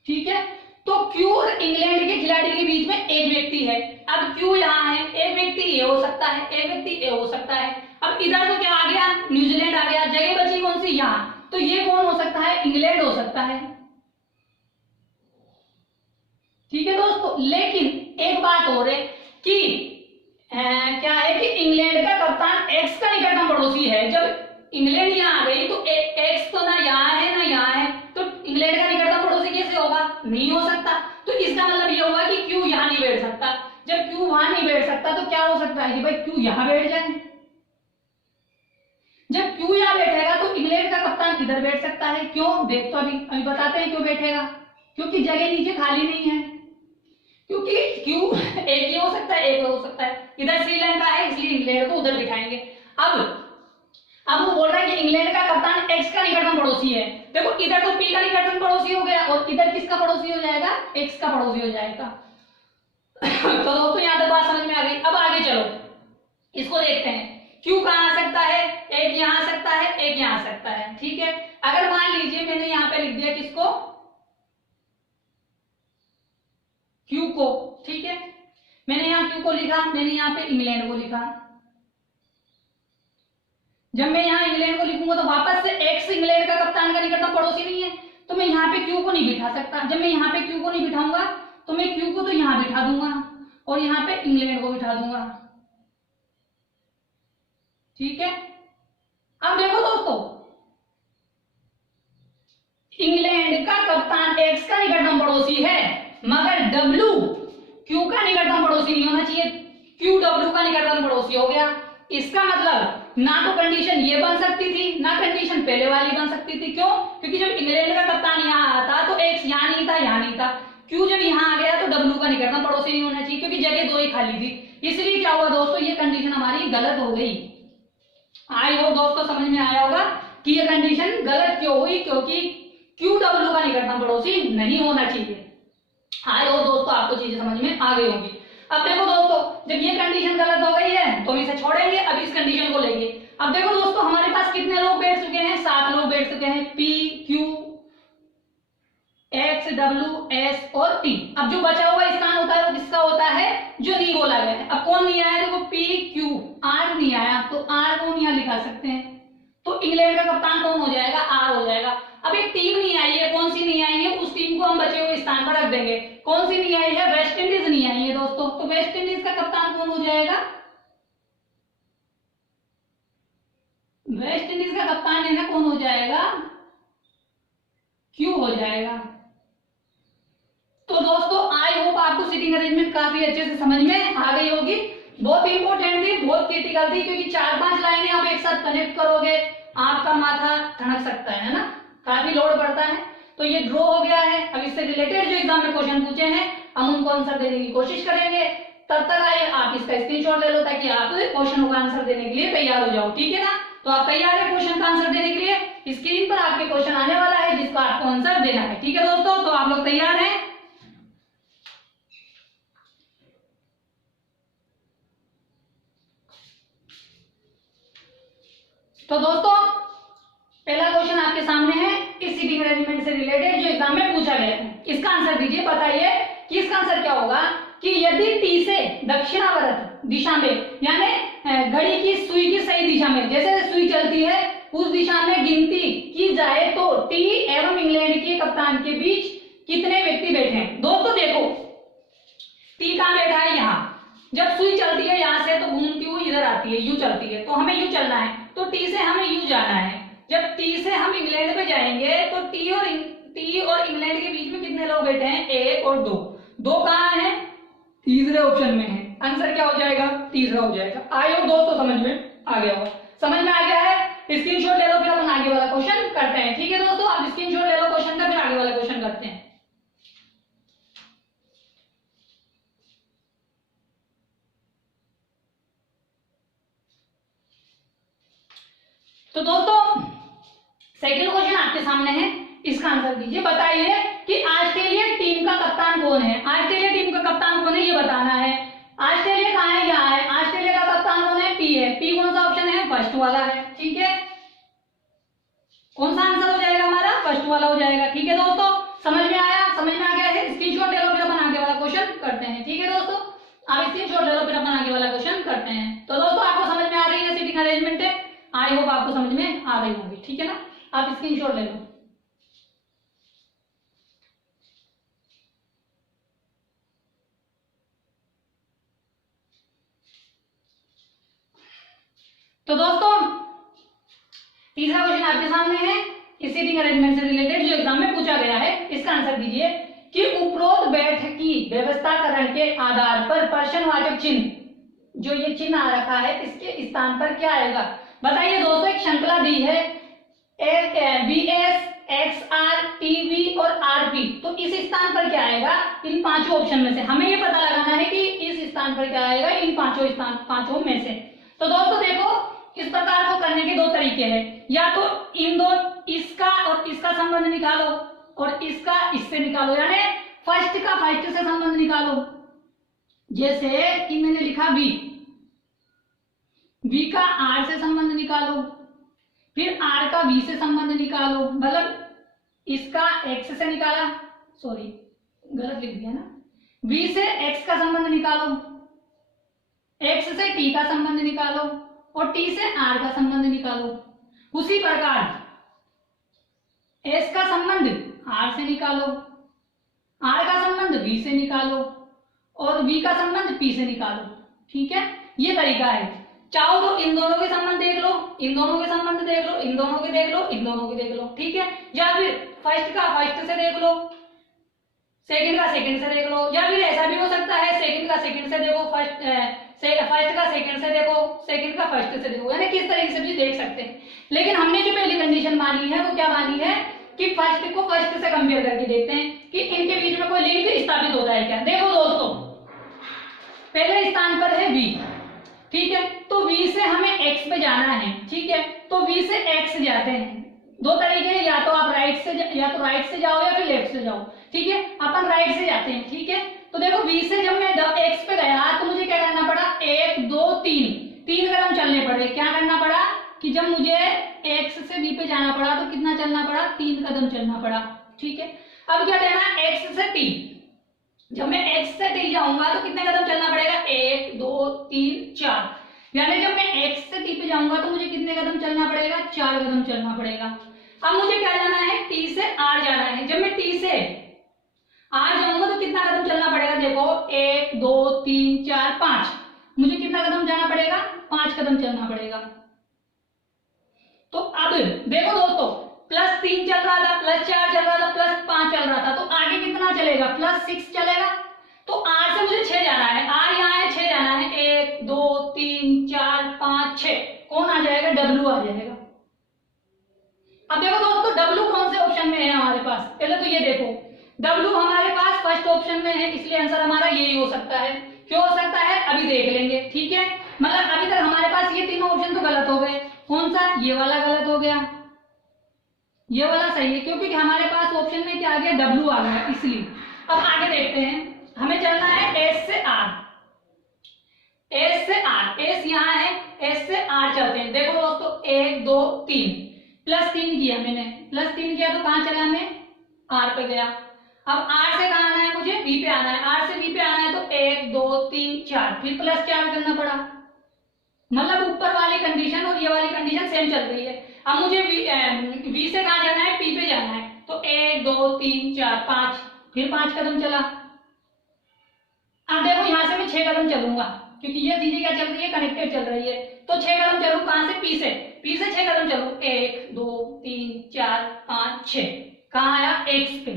ठीक है, तो क्यू और इंग्लैंड के खिलाड़ी के बीच में एक व्यक्ति है। अब क्यू यहाँ है, एक व्यक्ति ये हो सकता है, एक व्यक्ति ये हो सकता है। अब इधर तो क्या आ गया? न्यूजीलैंड आ गया। जगह बची कौन सी? यहाँ, तो ये कौन हो सकता है? इंग्लैंड हो सकता है। ठीक है दोस्तों, लेकिन एक बात और है कि क्या है कि इंग्लैंड का कप्तान एक्स का निकटतम पड़ोसी है। जब इंग्लैंड यहाँ आ गई तो एक्स तो ना यहाँ है ना यहाँ है, तो इंग्लैंड का निकटतम पड़ोसी कैसे होगा? नहीं हो सकता। तो इसका मतलब ये होगा कि क्यू यहाँ नहीं बैठ सकता। जब क्यू वहां नहीं बैठ सकता तो क्या हो सकता है कि भाई क्यू यहाँ बैठ जाए। जब क्यू यहाँ बैठेगा तो इंग्लैंड का कप्तान इधर बैठ सकता है। क्यों? देख तो अभी बताते हैं क्यों बैठेगा। क्योंकि जगह नीचे खाली नहीं है, क्योंकि क्यू एक ही हो सकता है, एक हो सकता है। इधर श्रीलंका है इसलिए इंग्लैंड को उधर बिठाएंगे। अब वो बोल रहा है कि इंग्लैंड का कप्तान एक्स का निकटतम पड़ोसी है। देखो इधर तो पी का निकटतम पड़ोसी हो गया और इधर किसका पड़ोसी हो जाएगा? एक्स का पड़ोसी हो जाएगा। तो दोस्तों यहां तक बात समझ में आ गई। अब आगे चलो, इसको देखते हैं। क्यू कहां आ सकता है? एक यहां आ सकता है, एक यहां आ सकता है। ठीक है, अगर मान लीजिए मैंने यहां पे लिख दिया किसको? क्यू को। ठीक है, मैंने यहाँ क्यू को लिखा, मैंने यहाँ पे इंग्लैंड को लिखा। जब मैं यहाँ इंग्लैंड को लिखूंगा तो वापस से एक्स इंग्लैंड का कप्तान का निकटतम पड़ोसी नहीं है, तो मैं यहाँ पे क्यू को नहीं बिठा सकता। जब मैं यहाँ पे क्यू को नहीं बिठाऊंगा तो मैं क्यू को तो यहाँ बिठा दूंगा और यहाँ पे इंग्लैंड को बिठा दूंगा। ठीक है, अब देखो दोस्तों, इंग्लैंड का कप्तान एक्स का निकटतम पड़ोसी है मगर डब्ल्यू क्यू का निकटतम पड़ोसी नहीं होना चाहिए। क्यू डब्ल्यू का निकटतम पड़ोसी हो गया। इसका मतलब ना तो कंडीशन ये बन सकती थी ना कंडीशन पहले वाली बन सकती थी। क्यों? क्योंकि जब इंग्लैंड का कप्तान यहाँ आता तो एक्स यहाँ नहीं था, यहाँ नहीं था। क्यू जब यहाँ आ गया तो डब्ल्यू का निकटतम पड़ोसी नहीं होना चाहिए क्योंकि जगह दो ही खाली थी। इसलिए क्या हुआ दोस्तों, ये कंडीशन हमारी गलत हो गई। आई होप दोस्तों समझ में आया होगा कि ये कंडीशन गलत क्यों हुई, क्योंकि क्यू डब्ल्यू का निकटतम पड़ोसी नहीं होना चाहिए। आई होप दोस्तों आपको चीजें समझ में आ गई होंगी। अब देखो दोस्तों, जब ये कंडीशन गलत हो गई है तो इसे छोड़ेंगे, अब इस कंडीशन को लेंगे। अब देखो दोस्तों, हमारे पास कितने लोग बैठ चुके हैं? 7 लोग बैठ लिख सकते हैं P Q X W S और T। अब जो बचा हुआ स्थान होता है वो किसका होता है, जो नहीं बोला गया है। अब कौन नहीं आया, देखो P Q R नहीं आया, तो R कौन यहाँ लिखा सकते हैं, तो इंग्लैंड का कप्तान कौन हो जाएगा, R हो जाएगा। अब एक टीम नहीं आई है, कौन सी नहीं आई है, उस टीम को हम बचे हुए स्थान पर रख देंगे। कौन सी नहीं आई है, वेस्ट इंडीज नहीं आई है दोस्तों, तो वेस्ट इंडीज का कप्तान कौन हो जाएगा, वेस्ट इंडीज का कप्तान है ना, कौन हो जाएगा, क्यू हो जाएगा। तो दोस्तों आई होप आपको सीटिंग अरेंजमेंट काफी अच्छे से समझ में आ गई होगी। बहुत इंपॉर्टेंट थी, बहुत क्रिटिकल थी, क्योंकि 4-5 लाइनें आप एक साथ कनेक्ट करोगे आपका माथा ठनक सकता है ना, काफी लोड पड़ता है। तो ये ड्रॉ हो गया है। अब इससे रिलेटेड जो एग्जाम में क्वेश्चन पूछे हैं हम उनको आंसर देने की कोशिश करेंगे। तब तक आइए आप इसका स्क्रीनशॉट ले लो ताकि आप क्वेश्चनों का आंसर देने के लिए तैयार हो जाओ, ठीक है ना। तो आप तैयार है क्वेश्चन का आंसर देने के लिए, स्क्रीन पर आपके क्वेश्चन आने वाला है जिसका आपको आंसर देना है, ठीक है दोस्तों। तो आप लोग तैयार हैं, तो दोस्तों पहला क्वेश्चन आपके सामने है इस सीटिंग अरेंजमेंट से रिलेटेड जो एग्जाम में पूछा गया है। इसका आंसर दीजिए, बताइए कि इसका आंसर क्या होगा कि यदि टी से दक्षिणावर्त दिशा में, यानी घड़ी की सुई की सही दिशा में, जैसे सुई चलती है उस दिशा में गिनती की जाए तो टी एवं इंग्लैंड के कप्तान के बीच कितने व्यक्ति बैठे हैं। दोस्तों देखो टी कहां बैठा है, यहाँ। जब सुई चलती है यहाँ से तो घूमती हुई इधर आती है, यू चलती है, तो हमें यू चलना है, तो टी से हमें यू जाना है। जब टी से हम इंग्लैंड पे जाएंगे तो टी और इंग्लैंड के बीच में कितने लोग बैठे हैं, 1 और 2। 2 कहाँ है, तीसरे ऑप्शन में है। आंसर क्या हो जाएगा, तीसरा हो जाएगा। आई होप दोस्तों समझ में आ गया होगा। समझ में आ गया है, स्क्रीनशॉट ले लो, फिर अपन आगे वाला क्वेश्चन करते हैं, ठीक है दोस्तों। आप स्क्रीनशॉट ले लो क्वेश्चन का, फिर आगे वाला क्वेश्चन करते हैं। तो दोस्तों सेकंड क्वेश्चन आपके सामने है, इसका आंसर दीजिए। बताइए कि ऑस्ट्रेलिया टीम का कप्तान कौन है। ऑस्ट्रेलिया टीम का कप्तान कौन है ये बताना है। ऑस्ट्रेलिया कहाँ है, यहाँ है। ऑस्ट्रेलिया का कप्तान कौन है, पी है। पी कौन सा ऑप्शन है, फर्स्ट वाला है, ठीक है। कौन सा आंसर हो जाएगा हमारा, फर्स्ट वाला हो जाएगा, ठीक है दोस्तों। समझ में आया, समझ में आ गया है, स्क्रीनशॉट ले लो, फिर अपन आगे वाला क्वेश्चन करते हैं, ठीक है दोस्तों। आप स्क्रीनशॉट ले लो, फिर अपन आगे वाला क्वेश्चन करते हैं। तो दोस्तों आपको समझ में आ रही है सीटिंग अरेंजमेंट है, आई होप आपको समझ में आ रही होगी, ठीक है ना। आप स्क्रीनशॉट ले लो। तो दोस्तों तीसरा क्वेश्चन आपके सामने है इस सीटिंग अरेंजमेंट से रिलेटेड जो एग्जाम में पूछा गया है। इसका आंसर दीजिए कि उपरोक्त बैठक की व्यवस्थाकरण के आधार पर प्रश्नवाचक चिन्ह, जो ये चिन्ह आ रखा है इसके स्थान पर क्या आएगा। बताइए दोस्तों, एक श्रृंखला दी है VS, XR, TV और RP, तो इस स्थान पर क्या आएगा, इन पांचों ऑप्शन में से हमें ये पता लगाना है कि इस स्थान पर क्या आएगा, इन पांचों में से। तो दोस्तों देखो इस प्रकार को करने के 2 तरीके हैं, या तो इन दो, इसका और इसका संबंध निकालो और इसका इससे निकालो, यानी फर्स्ट का फर्स्ट से संबंध निकालो। जैसे कि मैंने लिखा V का R से संबंध निकालो, फिर R का V से संबंध निकालो, मतलब इसका X से निकाला, सॉरी गलत लिख दिया ना, V से X का संबंध निकालो, X से T का संबंध निकालो और T से R का संबंध निकालो। उसी प्रकार S का संबंध R से निकालो, R का संबंध V से निकालो और V का संबंध P से निकालो, ठीक है। ये तरीका है। चाहो तो इन दोनों के संबंध देख लो, इन दोनों के संबंध देख लो, इन दोनों के देख लो, इन दोनों के देख लो, ठीक है। या फिर फर्स्ट का फर्स्ट से देख लो, सेकंड का सेकंड से देख लो, या फिर ऐसा भी हो सकता है सेकंड का सेकंड से देखो, फर्स्ट का सेकंड से देखो, सेकंड का फर्स्ट से देखो, यानी किस तरीके से भी देख सकते हैं। लेकिन हमने जो पहली कंडीशन मानी है वो क्या मानी है कि फर्स्ट को फर्स्ट से कंपेयर करके देखते हैं कि इनके बीच में कोई लिंक स्थापित होता है क्या। देखो दोस्तों पहले स्थान पर है V, ठीक है, तो V से हमें X पे जाना है, ठीक है, तो V से X जाते हैं। 2 तरीके हैं, या तो आप राइट से जाओ या फिर लेफ्ट से जाओ, ठीक है। अपन राइट से जाते हैं, ठीक है। तो देखो V से जब मैं X पे गया तो मुझे क्या करना पड़ा, 1 2 3 कदम चलने पड़े। क्या करना पड़ा, कि जब मुझे एक्स से बी पे जाना पड़ा तो कितना चलना पड़ा, 3 कदम चलना पड़ा। ठीक है, अब क्या लेना है, एक्स से टी। जब मैं एक्स से टी जाऊंगा तो कितने कदम चलना पड़ेगा, 1 2 3 4, यानी जब मैं एक्स से टी पे जाऊंगा तो मुझे कितने कदम चलना पड़ेगा, 4 कदम चलना पड़ेगा। अब मुझे क्या जाना है, टी से आर जाना है। जब मैं टी से आर जाऊंगा तो कितना कदम चलना पड़ेगा, देखो 1 2 3 4 5, मुझे कितना कदम जाना पड़ेगा, 5 कदम चलना पड़ेगा। तो अब देखो दोस्तों, +3 चल रहा था, +4 चल रहा था, +5 चल रहा था, तो आगे कितना चलेगा, +6 चलेगा। तो आर से मुझे 6 जाना है, आर यहाँ है, 6 जाना है, 1 2 3 4 5 6, कौन आ जाएगा, डब्ल्यू आ जाएगा। अब देखो दोस्तों, डब्ल्यू कौन से ऑप्शन में है हमारे पास, पहले तो ये देखो, डब्ल्यू हमारे पास फर्स्ट ऑप्शन में है, इसलिए आंसर हमारा यही हो सकता है। क्यों हो सकता है, अभी देख लेंगे। ठीक है, मतलब अभी तक हमारे पास ये तीनों ऑप्शन तो गलत हो गए। कौन सा, ये वाला गलत हो गया, ये वाला सही है, क्योंकि हमारे पास ऑप्शन में क्या आ गया, डब्ल्यू आ गया, इसलिए। अब आगे देखते हैं, हमें चलना है एस से आर, एस से आर, एस यहाँ है, एस से आर चलते हैं। देखो दोस्तों, 1 2 3, +3 किया मैंने, +3 किया तो कहां चला मैं, आर पे गया। अब आर से कहां आना है मुझे, बी पे आना है, आर से बी पे आना है तो 1 2 3 4, फिर +4 करना पड़ा। मतलब ऊपर वाली कंडीशन और ये वाली कंडीशन सेम चल रही है। अब मुझे वी से कहां जाना है, पी पे जाना है, तो 1 2 3 4 5, फिर 5 कदम चला। अब देखो यहां से मैं 6 कदम चलूंगा, क्योंकि ये चीजें क्या चल रही है, कनेक्टेड चल रही है। तो 6 कदम चलूं कहां से, पी से, पी से 6 कदम चलूं, 1 2 3 4 5 6, कहां आया, एक्स पे।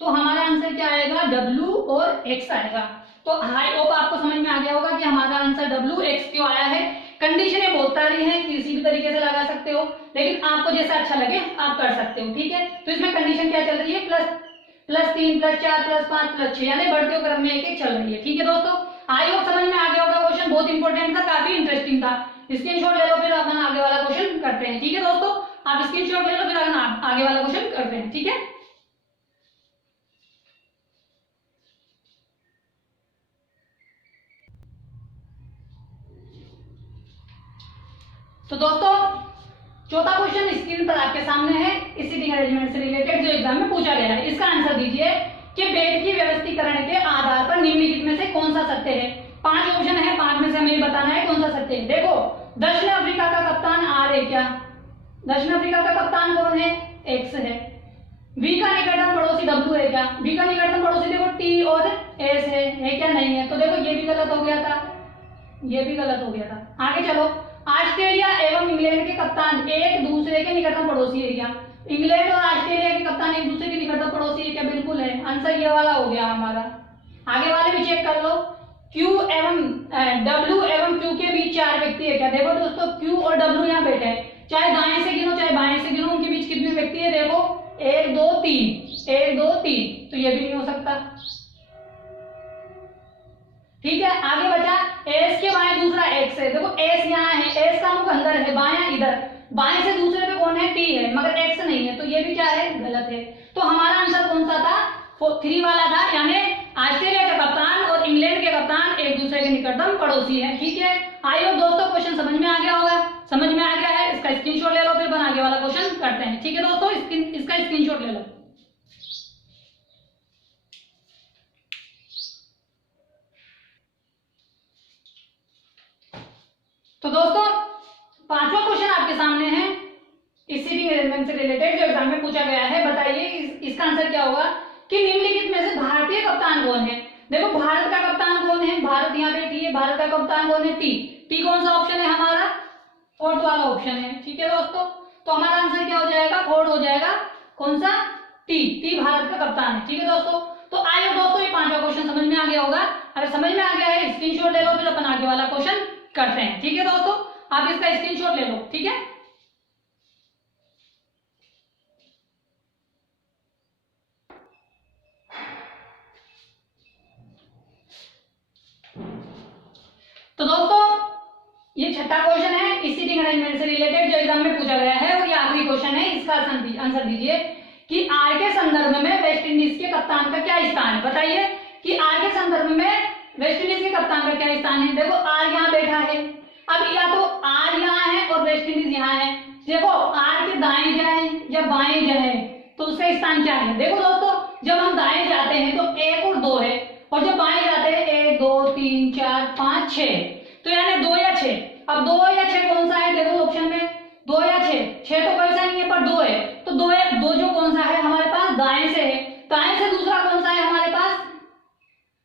तो हमारा आंसर क्या आएगा, डब्ल्यू और एक्स आएगा। तो आई होप आपको समझ में आ गया होगा कि हमारा आंसर डब्ल्यू एक्स क्यों आया है। कंडीशनें बहुत सारी हैं, किसी भी तरीके से लगा सकते हो, लेकिन आपको जैसा अच्छा लगे आप कर सकते हो। ठीक है, तो इसमें कंडीशन क्या चल रही है, +3 +4 +5 +6, यानी बढ़ते क्रम में एक चल रही है। ठीक है दोस्तों, आई होप समझ में आ गया होगा। क्वेश्चन बहुत इंपॉर्टेंट था, काफी इंटरेस्टिंग था। स्क्रीनशॉट ले लो, फिर अपन आगे वाला क्वेश्चन करते हैं। ठीक है दोस्तों, आप स्क्रीनशॉट ले लो, फिर आगे वाला क्वेश्चन करते हैं। ठीक है, तो दोस्तों चौथा क्वेश्चन स्क्रीन पर आपके सामने है, इस सीटिंग अरेंजमेंट से रिलेटेड जो एग्जाम में पूछा गया है। इसका आंसर दीजिए कि बेड की व्यवस्थीकरण के आधार पर निम्नलिखित में से कौन सा सत्य है। 5 ऑप्शन है, 5 में से हमें बताना है कौन सा सत्य है। देखो, दक्षिण अफ्रीका का कप्तान आर है क्या, दक्षिण अफ्रीका का कप्तान कौन है, एक्स है। बी का निकटतम पड़ोसी डब्ल्यू है क्या, बी का निकटतम पड़ोसी देखो टी और एस है क्या, नहीं है। तो देखो ये भी गलत हो गया था, ये भी गलत हो गया था। आगे चलो, ऑस्ट्रेलिया एवं इंग्लैंड के कप्तान एक दूसरे के निकटतम पड़ोसी है क्या, इंग्लैंड और ऑस्ट्रेलिया के कप्तान एक दूसरे के निकटतम पड़ोसी है क्या, बिल्कुल है। आंसर ये वाला हो गया हमारा। आगे वाले भी चेक कर लो, क्यू एवं डब्ल्यू एवं क्यू के बीच 4 व्यक्ति है क्या। देखो दोस्तों, क्यू और डब्ल्यू यहाँ बैठे हैं, चाहे दाएं से गिनो चाहे बाएं से गिनो, उनके बीच कितने व्यक्ति है, देखो 1 2 3, 1 2 3, तो ये भी नहीं हो सकता। ठीक है, आगे बचा एस के बाएं दूसरा एक्स है। देखो एस यहाँ है, एस का मुख अंदर है, बायां इधर, बाएं से दूसरे पे कौन है, टी है, मगर एक्स नहीं है, तो ये भी क्या है, गलत है। तो हमारा आंसर कौन सा था, 3 वाला था, यानी ऑस्ट्रेलिया का कप्तान और इंग्लैंड के कप्तान एक दूसरे के निकटतम पड़ोसी है। ठीक है, आई होप दोस्तों क्वेश्चन समझ में आ गया होगा। समझ में आ गया है, इसका स्क्रीनशॉट ले लो, फिर अपन आगे वाला क्वेश्चन करते हैं। ठीक है दोस्तों, इसका स्क्रीनशॉट ले लो। तो दोस्तों पांचवा क्वेश्चन आपके सामने है, इस सीटिंग अरेंजमेंट से रिलेटेड जो एग्जाम में पूछा गया है। बताइए इसका आंसर क्या होगा कि निम्नलिखित में से भारतीय कप्तान कौन है। देखो भारत का कप्तान कौन है, भारत यहाँ पे टी है, भारत का कप्तान कौन है, टी। टी कौन सा ऑप्शन है हमारा, फोर्थ वाला ऑप्शन है। ठीक है दोस्तों, तो हमारा आंसर क्या हो जाएगा, फोर्थ हो जाएगा, कौन सा, टी। टी भारत का कप्तान है। ठीक है दोस्तों, तो आइए दोस्तों ये पांचवा क्वेश्चन समझ में आ गया होगा। अगर समझ में आ गया है स्क्रीनशॉट ले लो, फिर अपन आगे वाला क्वेश्चन करते हैं। ठीक है दोस्तों, आप इसका स्क्रीनशॉट ले लो। ठीक है, तो दोस्तों ये छठा क्वेश्चन है, इस सीटिंग अरेंजमेंट से रिलेटेड जो एग्जाम में पूछा गया है, और ये आखिरी क्वेश्चन है। इसका आंसर दीजिए कि आर के संदर्भ में वेस्ट इंडीज के कप्तान का क्या स्थान है। बताइए कि आर के संदर्भ में वेस्ट इंडीज के कप्तान का क्या स्थान है। देखो आर यहाँ बैठा है, अब या तो आर यहाँ है और वेस्ट इंडीज यहाँ है। देखो आर के दाएं जाए या बाएं जाए तो उसका स्थान क्या है। देखो दोस्तों, जब हम दाएं जाते हैं तो 1 और 2 है, और जब बाएं जाते हैं 1 2 3 4 5 6, तो यानी 2 या 6। अब 2 या 6 कौन सा है, देखो ऑप्शन में 2 या 6, 6 तो कोई सा नहीं है पर 2 है, तो 2 जो कौन सा है हमारे पास दाएं से है। दाएं से दूसरा कौन सा है हमारे पास,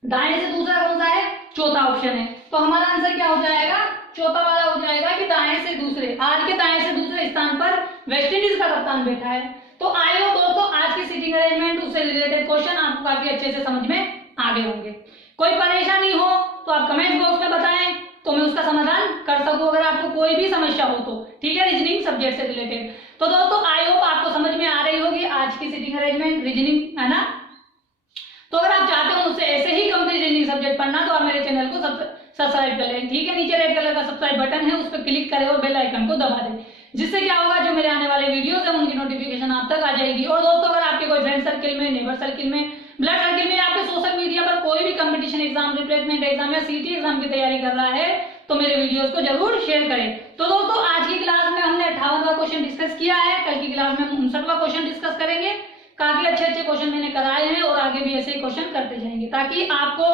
दाएं से दूसरा कौन सा है, चौथा ऑप्शन है। तो हमारा आंसर क्या हो जाएगा, चौथा वाला हो जाएगा कि दाएं से दूसरे, आर के दाएं से दूसरे स्थान पर वेस्ट इंडीज का कप्तान बैठा है। तो आई होप दोस्तों आज की सीटिंग अरेंजमेंट उससे रिलेटेड क्वेश्चन आपको काफी अच्छे से समझ में आ गए होंगे। कोई परेशानी हो तो आप कमेंट बॉक्स में बताएं तो मैं उसका समाधान कर सकूं, अगर आपको कोई भी समस्या हो तो, ठीक है, रीजनिंग सब्जेक्ट से रिलेटेड। तो दोस्तों आई होप आपको समझ में आ रही होगी आज की सीटिंग अरेंजमेंट रीजनिंग, है ना। तो अगर आप चाहते हो मुझसे ऐसे ही कंप्लीट रीजनिंग सब्जेक्ट पढ़ना तो आप मेरे चैनल को सब्सक्राइब कर लें, ठीक है। नीचे रेड कलर का सब्सक्राइब बटन है, उस पर क्लिक करें और बेल आइकन को दबा दें, जिससे क्या होगा जो मेरे आने वाले वीडियोस है उनकी नोटिफिकेशन आप तक आ जाएगी। और दोस्तों अगर आपके कोई फ्रेंड सर्किल में, नेबर सर्किल में, ब्लड सर्किल में, आपके सोशल मीडिया पर कोई भी कंपटीशन एग्जाम, रिप्लेसमेंट एग्जाम या सीटी एग्जाम की तैयारी कर रहा है तो मेरे वीडियोस को जरूर शेयर करें। तो दोस्तों आज की क्लास में हमने 58वां क्वेश्चन डिस्कस किया है, कल की क्लास में हम 59वां क्वेश्चन डिस्कस करेंगे। काफी अच्छे अच्छे क्वेश्चन मैंने कराए हैं और आगे भी ऐसे ही क्वेश्चन करते जाएंगे, ताकि आपको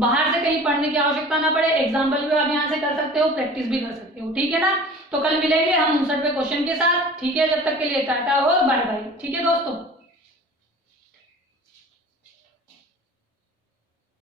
बाहर से कहीं पढ़ने की आवश्यकता ना पड़े। एग्जाम्पल भी आप यहाँ से कर सकते हो, प्रैक्टिस भी कर सकते हो, ठीक है ना। तो कल मिलेंगे हम 59वें क्वेश्चन के साथ, ठीक है। जब तक के लिए टाटा और बाय बाय, ठीक है दोस्तों।